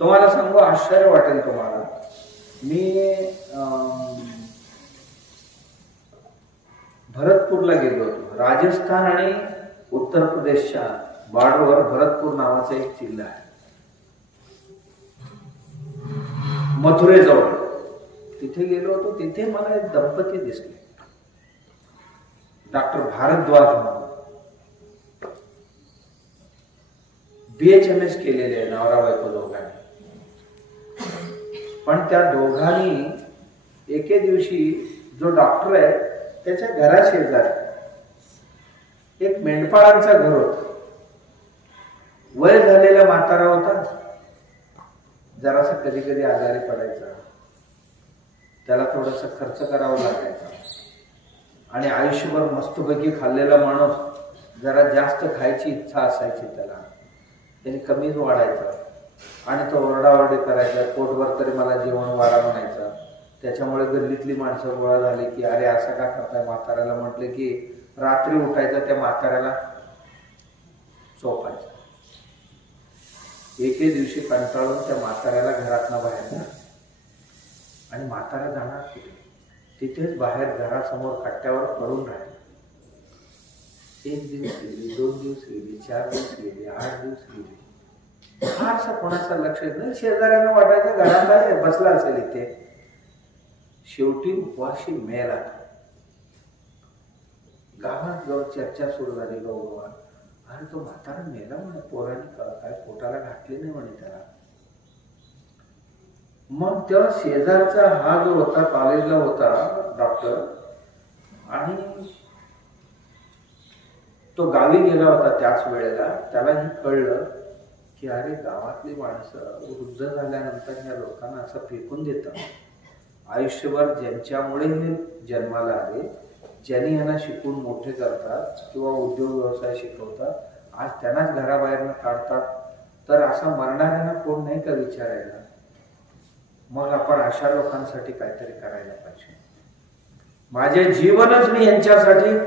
तुम्हाला सांगू, आश्चर्य वाटेल तुम्हाला. मी भरतपूरला गेलो होतो. राजस्थान आणि उत्तर प्रदेशच्या बॉर्डरवर भरतपूर नावाचा एक जिल्हा आहे, मथुरेजवळ. तिथे गेलो होतो. तिथे मला एक दंपती दिसले, डॉक्टर भारद्वाज म्हणून. BHMS केलेले आहे नवरा बायको दोघांनी. पण त्या दोघांनी एके दिवशी, जो डॉक्टर आहे त्याच्या घराशेजारी एक मेंढपाळांचा घर होत. वय झालेला म्हातारा होता, जरासा कधी कधी आजारी पडायचा, त्याला थोडस खर्च करावा लागायचा. आणि आयुष्यभर मस्तपैकी खाल्लेला माणूस, जरा जास्त खायची इच्छा असायची त्याला, त्याने कमीच वाढायचा. आणि तो ओरडाओरडी करायचा, पोटभर तरी मला जेवण वाढा म्हणायचा. त्याच्यामुळे गल्लीतली माणसं गोळा झाली की अरे असं का करताय म्हाताऱ्याला. म्हटले की रात्री उठायचं, त्या म्हाताऱ्याला चोपायचं. एके दिवशी कंटाळून त्या म्हाताऱ्याला घरातनं बाहेर जाणार. आणि म्हातारा जाणार कुठे? तिथेच बाहेर घरासमोर कट्ट्यावर पडून राहिले. 1 दिवस गेले, 2 दिवस गेले, 4 दिवस गेले, 8 दिवस गेले. फारसा कोणाचं लक्ष येत नाही. शेजाऱ्यानं वाटायचं घरात बसला असेल इथे. शेवटी उपवाशी मेला. गावात जाऊन चर्चा सुरू झाली गावात. अरे तो म्हातारा मेला म्हणे, पोरांनी काय पोटाला घातली नाही म्हणे त्याला. मग तेव्हा शेजारचा हा जो होता, कॉलेजला होता डॉक्टर, आणि तो गावी गेला होता त्याच वेळेला. त्यालाही कळलं की अरे गावातली माणसं वृद्ध झाल्यानंतर या लोकांना असं फेकून देतात. आयुष्यभर ज्यांच्यामुळे हे जन्माला आले, ज्यांनी यांना शिकून मोठे करतात किंवा उद्योग व्यवसाय शिकवतात, आज त्यांनाच घराबाहेरनं काढतात. तर असं मरणाऱ्यांना कोण नाही का विचारायला? मग आपण अशा लोकांसाठी काहीतरी करायला पाहिजे. माझे जीवनच मी यांच्यासाठी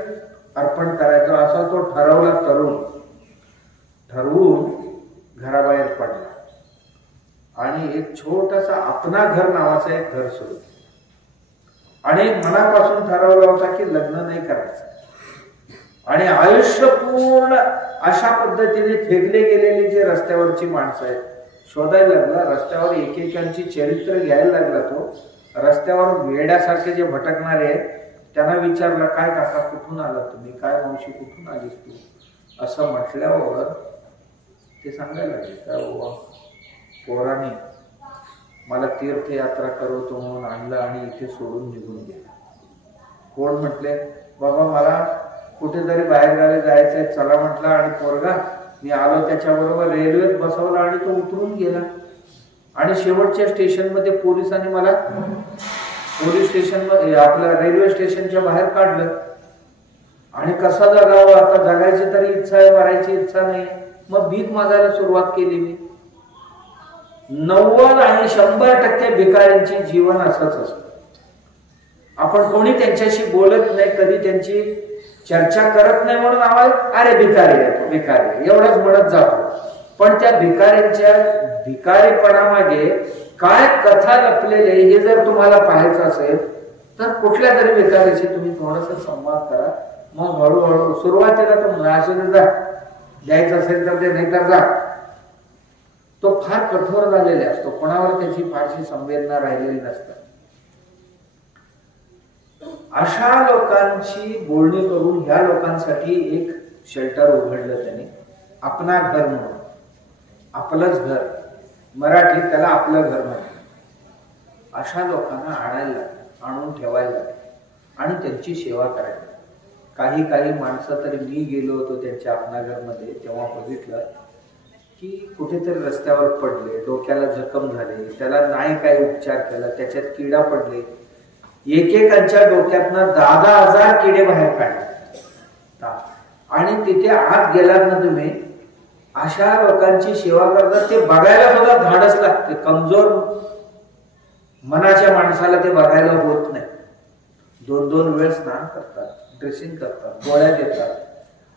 अर्पण करायचं असा तो ठरवला तरुण. ठरवून घराबाहेर पडला आणि एक छोटासा अपना घर नावाचं एक घर सुरू केलं. आणि मनापासून ठरवला होता की लग्न नाही करायचं. आणि आयुष्य पूर्ण अशा पद्धतीने फेकले गेलेली जे रस्त्यावरची माणसं आहेत शोधायला लागला. रस्त्यावर एकेकांची चरित्र घ्यायला लागला. तो रस्त्यावर वेड्यासारखे जे भटकणारे आहेत त्यांना विचारलं, काय काका कुठून आला तुम्ही, काय मावशी कुठून आलीस तू, असं म्हटल्यावर ते सांगायला लागले, काय बाबा पोराने मला तीर्थयात्रा करवतो म्हणून आणलं आणि इथे सोडून निघून गेला. कोण म्हटले, बाबा मला कुठेतरी बाहेर गावी जायचंय, चला म्हटलं. आणि पोरगा मी आलो त्याच्याबरोबर, रेल्वेत बसवला आणि तो उतरून गेला. आणि शेवटच्या स्टेशनमध्ये पोलिसांनी मला पोलीस स्टेशन मध्ये आपल्या रेल्वे स्टेशनच्या बाहेर काढलं. आणि कसा जगावं आता, जगायची तरी इच्छा आहे, मरायची इच्छा नाही. मग भीक मागायला सुरुवात केली मी. 90 आणि 100% भिकाऱ्यांची जीवन असंच असतं. आपण कोणी त्यांच्याशी बोलत नाही, कधी त्यांची चर्चा करत नाही, म्हणून आम्हाला अरे भिकारी आहे, भिकारी एवढंच म्हणत जातो. पण त्या भिकाऱ्यांच्या भिकारीपणामागे काय कथा लपलेले हे जर तुम्हाला पाहायचं असेल तर कुठल्या तरी भिकाऱ्याशी तुम्ही थोडासा संवाद करा. मग हळूहळू सुरुवातीला तर असेल जा, द्यायचं असेल तर ते, नाही तर जा. तो फार कठोर झालेला असतो, कोणावर त्याची फारशी संवेदना राहिलेली नसते. अशा लोकांची बोलणी करून ह्या लोकांसाठी एक शेल्टर उघडलं त्याने, अपना घर म्हणून. आपलंच घर, मराठीत त्याला आपलं घर म्हणतात. अशा लोकांना आणायला लागतं, आणून ठेवायला लागतं आणि त्यांची सेवा करायला. काही माणसं तरी, मी गेलो होतो त्यांच्या अपना घरमध्ये तेव्हा बघितलं की कुठेतरी रस्त्यावर पडले, डोक्याला जखम झाले, त्याला नाही काही उपचार केला, त्याच्यात किडा पडले. एकेकांच्या डोक्यातनं 10,000 किडे बाहेर काढले. आणि तिथे आत गेलात ना तुम्ही, अशा लोकांची सेवा करतात. ते बघायला सुद्धा धाडस लागते. कमजोर मनाच्या माणसाला ते बघायला होत नाही. 2-2 वेळ स्नान करतात, ड्रेसिंग करतात, गोळ्या देतात,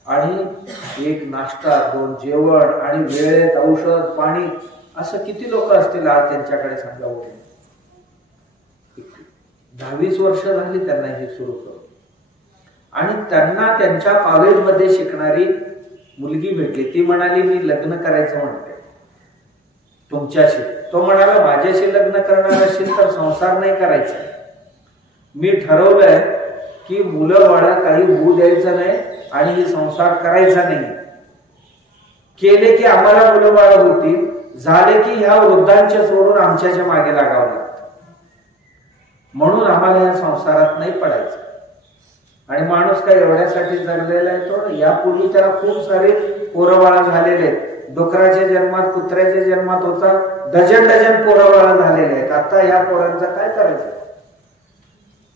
आणि एक नाश्ता, 2 जेवण, आणि वेळेत औषध पाणी असं किती लोक असतील आज त्यांच्याकडे सांगा होते. 10-20 वर्ष झाली त्यांना हे सुरू करून, आणि त्यांना त्यांच्या कॉलेजमध्ये शिकणारी मुलगी भेटली. ती म्हणाली मी लग्न करायचं म्हणते तुमच्याशी. तो म्हणाला माझ्याशी लग्न करणार असेल तर संसार नाही करायचा. मी ठरवलंय की मुलं बाळा काही होऊ द्यायचं नाही आणि संसार करायचा नाही. केले की आम्हाला मुलं बाळ होतील, झाले की ह्या वृद्धांच्या सोडून आमच्याच्या मागे लागावं लागतं. म्हणून आम्हाला या संसारात नाही पडायचं. आणि माणूस काय एवढ्यासाठी जगलेला आहे तो. यापूर्वी त्याला खूप सारे पोरबाळा झालेले आहेत. डुकराच्या जन्मात, कुत्र्याच्या जन्मात होता, डझन पोरबाळा झालेले आहेत. आता या पोरांचं काय करायचं.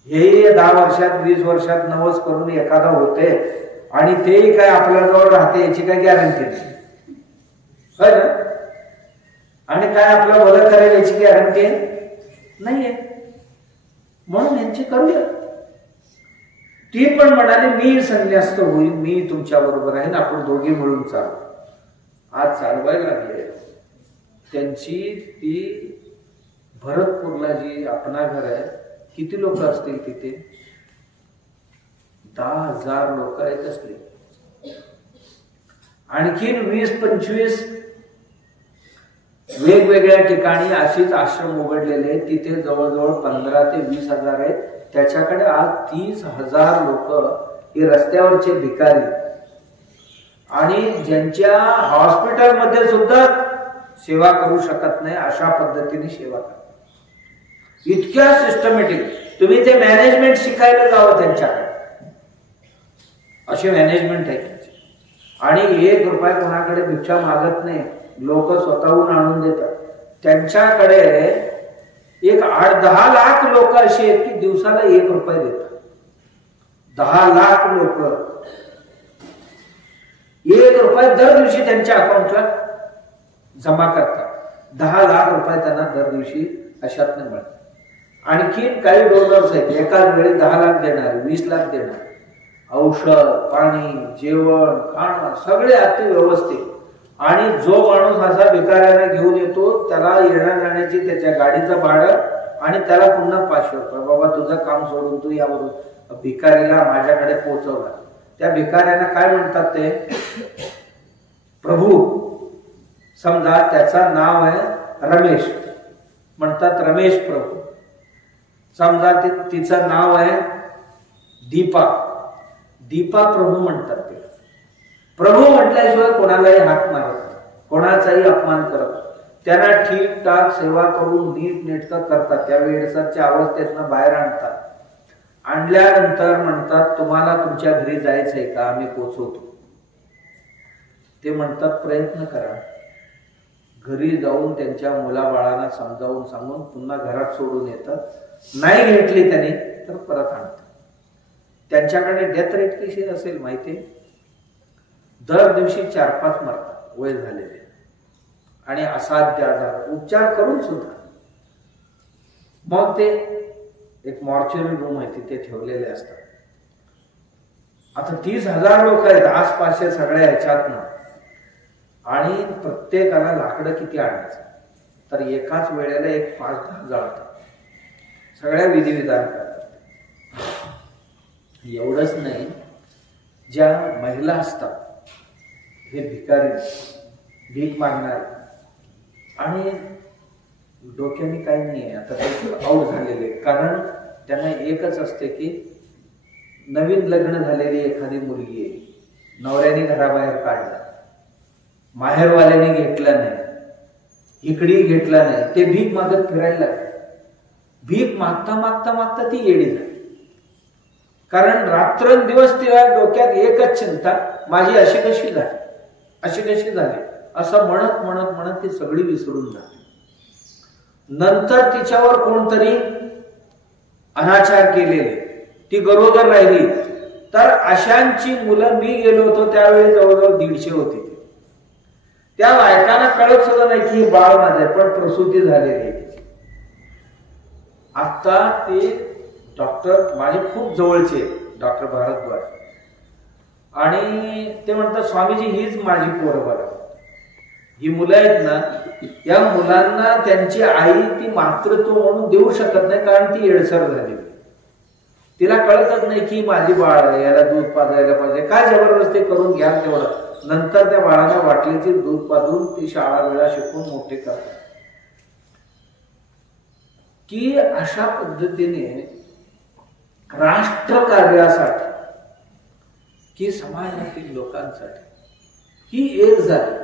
हेही 10 वर्षात 20 वर्षात नवस करून एखादा होते आणि तेही काय आपल्याजवळ राहते याची काय गॅरंटी नाही, है ना. आणि काय आपलं भलं करेल याची गॅरंटी नाहीये. म्हणून यांची करूया. ती पण म्हणाली मी संन्यास्त होईल, मी तुमच्या बरोबर आहे ना, आपण दोघे मिळून चालू. आज चालवायला लागले. त्यांची ती भरतपूरला जी आपणा घर आहे, किती लोक असतील तिथे. 10,000 लोक आहेत असले. आणखीन 20-25 वेगवेगळ्या ठिकाणी अशीच आश्रम उघडलेले. तिथे जवळजवळ 15 ते 20 हजार आहेत. त्याच्याकडे आज 30,000 लोक हे रस्त्यावरचे भिकारी, आणि ज्यांच्या हॉस्पिटलमध्ये सुद्धा सेवा करू शकत नाही अशा पद्धतीने सेवा करतात. इतक्या सिस्टमॅटिक. तुम्ही ते मॅनेजमेंट शिकायला जावं त्यांच्याकडे. अशी मॅनेजमेंट आहे त्यांची. आणि 1 रुपया कोणाकडे भिक्षा मागत नाही. लोक स्वतःहून आणून देतात. त्यांच्याकडे एक 8-10 लाख लोक असे आहेत की दिवसाला 1 रुपया देतात. 10 लाख लोक 1 रुपया दर दिवशी त्यांच्या अकाउंटला जमा करतात. 10 लाख रुपये त्यांना दर दिवशी अशात नाही मिळतात. आणखीन काही डोनर्स आहेत एकाच वेळी 10 लाख देणारे, 20 लाख देणारे. औषध पाणी जेवण खाणं सगळे अति व्यवस्थित. आणि जो माणूस असा भिकाऱ्याला घेऊन येतो त्याला येण्या जाण्याची त्याच्या गाडीचं भाडं, आणि त्याला पुन्हा 500 रुपये. बाबा तुझं काम सोडून तू यावरून भिकाऱ्याला माझ्याकडे पोहोचवला. त्या भिकाऱ्यांना काय म्हणतात ते प्रभू. समजा त्याचं नाव आहे रमेश, म्हणतात रमेश प्रभू. समजा तिचं नाव आहे दीपा, दीपा प्रभू म्हणतात. ते प्रभू म्हटल्याशिवाय कोणालाही हात मारत नाही, कोणाचाही अपमान करत. त्यांना ठीकठाक सेवा करून नीट नेटकं करतात. त्या वेळेसाच्या अवस्थेतनं बाहेर आणतात. आणल्यानंतर म्हणतात तुम्हाला तुमच्या घरी जायचंय का, आम्ही पोचवतो. ते म्हणतात प्रयत्न करा. घरी जाऊन त्यांच्या मुलाबाळांना समजावून सांगून पुन्हा घरात सोडून येतात. नाही घेतली त्यांनी तर परत आणतात. त्यांच्याकडे डेथ रेट कशी असेल माहिती. दर दिवशी 4-5 मरतात वय झालेले, आणि असाध्य आजार उपचार करून सुद्धा. मग ते एक मॉर्चरी रूम आहे तिथे ठेवलेले असतात. आता 30,000 लोक आहेत आसपासच्या सगळ्या ह्याच्यातनं, आणि प्रत्येकाला लाकडं किती आणायचं. तर एकाच वेळेला 5-10 जाळतात. सगळ्या विधिविधान करतात. एवढंच नाही, ज्या महिला असतात हे भिकारी भीक मागणारे, आणि डोक्याने काही नाही आता ते आऊट झालेले. कारण त्यांना एकच असते की नवीन लग्न झालेली एखादी मुलगी आहे, नवऱ्याने घराबाहेर काढला, माहेरवाल्याने घेतला नाही, इकडी घेतला नाही, ते भीक मागत फिरायला लागले. भीक मागता मागता मागता ती येडी झाली. कारण रात्रंदिवस तिला डोक्यात एकच चिंता, माझी अशी कशी झाली, अशी कशी झाली, असं म्हणत म्हणत म्हणत ती सगळी विसरून जाते. नंतर तिच्यावर कोणतरी अनाचार केलेले, ती गरोदर राहिली. तर अशांची मुलं मी गेलो होतो त्यावेळी जवळजवळ 150 होती. त्या बायकांना कळत सुद्धा नाही की बाळ माझे, पण प्रसूती झालेली आहे. आता ते डॉक्टर माझे खूप जवळचे डॉक्टर भारद्वाज, आणि ते म्हणतात स्वामीजी हीच माझी पोरं बघा. ही मुलं आहेत ना, या मुलांना त्यांची आई ती मातृत्व म्हणून देऊ शकत नाही, कारण ती येडसर झाली. तिला कळतच नाही की माझी बाळ आहे, याला दूध पाजायला पाहिजे, काय जबरदस्ती करून घ्या तेवढं. नंतर त्या बाळाला वाटलीची दूध पाजून ती शाळा वेळा शिकून मोठे करतात. की अशा पद्धतीने राष्ट्र कार्यासाठी की समाजातील लोकांसाठी ही एक झाली.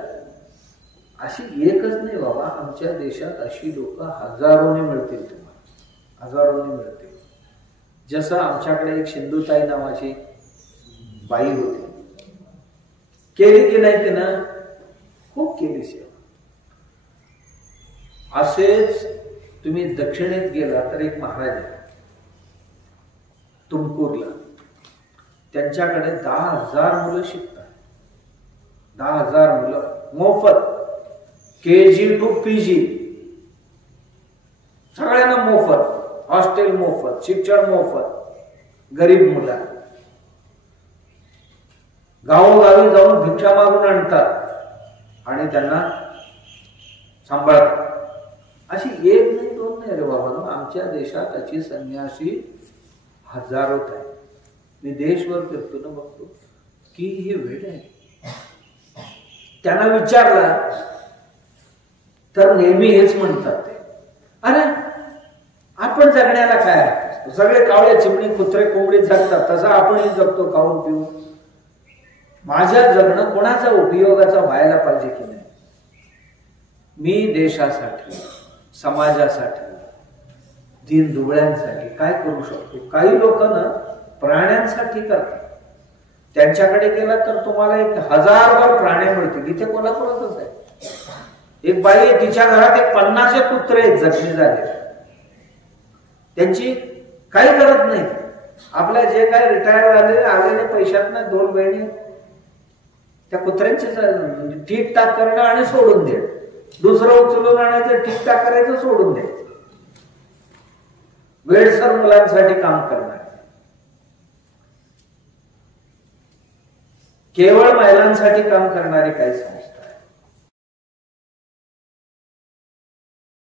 अशी एकच नाही बाबा, आमच्या देशात अशी लोक हजारोने मिळतील, तुम्हाला हजारोने मिळतील. जसं आमच्याकडे एक सिंधुताई नावाची बाई होती, केली की नाही तिनं, खूप केली सेवा. असेच तुम्ही दक्षिणेत गेला तर एक महाराज आहे तुमकूरला, त्यांच्याकडे 10,000 मुलं शिकतात. 10,000 मुलं मोफत, KG to PG सगळ्यांना मोफत, हॉस्टेल मोफत, शिक्षण मोफत. गरीब मुलं गावोगावी जाऊन भिक्षा मागून आणतात आणि त्यांना सांभाळतात. अशी एक नाही दोन नाही रे बाबा, आमच्या देशात अशी संन्यासी हजारोत आहे. मी देशभर फिरतो ना, बघतो की हे वेळ आहे. त्यांना विचारला तर नेहमी हेच म्हणतात ते, अरे आपण जगण्याला काय आहे, सगळे कावळे चिमणी कुत्रे कोंबडी जगतात तसं आपणही जगतो खाऊन पिऊन. माझ्या जगणं कोणाचा उपयोगाचा व्हायला पाहिजे की नाही. मी देशासाठी, समाजासाठी, दीन दुबळ्यांसाठी काय करू शकतो. काही लोक ना प्राण्यांसाठी करतात. त्यांच्याकडे गेला तर तुम्हाला 1000 प्राणी मिळतील. इथे कोल्हापुरातच आहे एक बाई आहे, तिच्या घरात 50 कुत्रे आहेत जखमी झाले. त्यांची काही करत नाही. आपल्या जे काही रिटायर झाले आलेले पैशात 2 बहिणी त्या कुत्र्यांची ठीक टाक करणं आणि सोडून दे. दुसरं उचलून आणायचं, ठीक टाक करायचं, सोडून द्यायचं. वेळसर मुलांसाठी काम करणार. केवळ महिलांसाठी काम करणारे काही